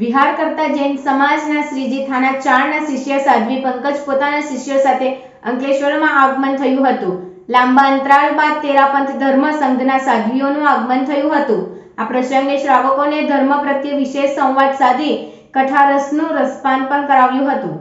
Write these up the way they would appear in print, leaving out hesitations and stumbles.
વિહાર કરતા જૈન સમાજના શ્રીજી થાના 4ના શિષ્ય સાધ્વી પંકજ પોતાના શિષ્યો સાથે અંકલેશ્વરમાં આગમન થયું હતું. લાંબા અંતરાલ બાદ તેરાપંથ ધર્મ સંઘના સાધ્વીઓનું આગમન થયું હતું. આ પ્રસંગે શ્રાવકોને ધર્મ પ્રત્યે વિશેષ સંવાદ સાધી કથારસનું રસપાન પણ કરાવ્યું હતું.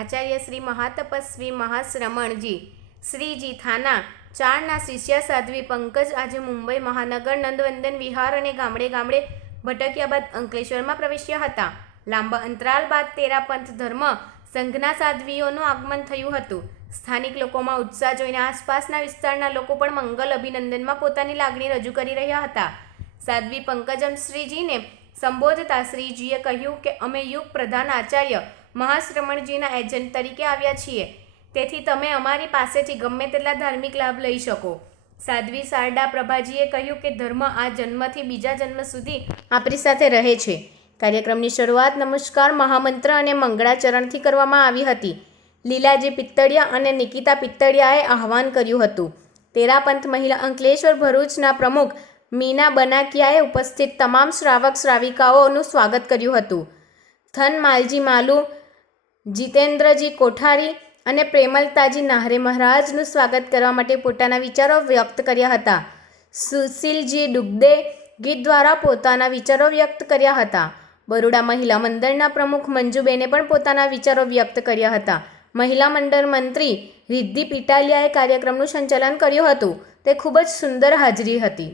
આચાર્ય શ્રી મહાતપસ્વી મહાશ્રમણજી શ્રીજી થાના 4ના શિષ્ય સાધ્વી પંકજ આજે મુંબઈ મહાનગર નંદવંદન વિહાર અને ગામડે ગામડે ભટક્યા બાદ અંકલેશ્વરમાં પ્રવેશ્યા હતા. લાંબા અંતરાલ બાદ તેરાપંથ ધર્મ સંઘના સાધ્વીઓનું આગમન થયું હતું. સ્થાનિક લોકોમાં ઉત્સાહ જોઈને આસપાસના વિસ્તારના લોકો પણ મંગલ અભિનંદનમાં પોતાની લાગણી રજૂ કરી રહ્યા હતા. સાધ્વી પંકજમ શ્રીજીને સંબોધતા શ્રીજીએ કહ્યું કે અમે યુગ પ્રધાન આચાર્ય મહાશ્રમણજીના એજન્ટ તરીકે આવ્યા છીએ, તેથી તમે અમારી પાસેથી ગમે તેટલા ધાર્મિક લાભ લઈ શકો. સાધ્વી શારદા પ્રભાજીએ કહ્યું કે ધર્મ આ જન્મથી બીજા જન્મ સુધી આપણી સાથે રહે છે. કાર્યક્રમની શરૂઆત નમસ્કાર મહામંત્ર અને મંગળાચરણથી કરવામાં આવી હતી. લીલાજી પિત્તળિયા અને નિકિતા પિત્તળિયાએ આહ્વાન કર્યું હતું. તેરાપંથ મહિલા અંકલેશ્વર ભરૂચના પ્રમુખ મીના બનાકિયાએ ઉપસ્થિત તમામ શ્રાવક શ્રાવિકાઓનું સ્વાગત કર્યું હતું. થન માલજી માલુ, જીતેન્દ્રજી કોઠારી અને પ્રેમલતાજી નાહરે મહારાજનું સ્વાગત કરવા માટે પોતાના વિચારો વ્યક્ત કર્યા હતા. સુશીલજી ડુગદે ગીત દ્વારા પોતાના વિચારો વ્યક્ત કર્યા હતા. બરોડા મહિલા મંડળના પ્રમુખ મંજુબેને પણ પોતાના વિચારો વ્યક્ત કર્યા હતા. મહિલા મંડળ મંત્રી રિદ્ધિ પિટાલિયાએ કાર્યક્રમનું સંચાલન કર્યું હતું. તે ખૂબ જ સુંદર હાજરી હતી.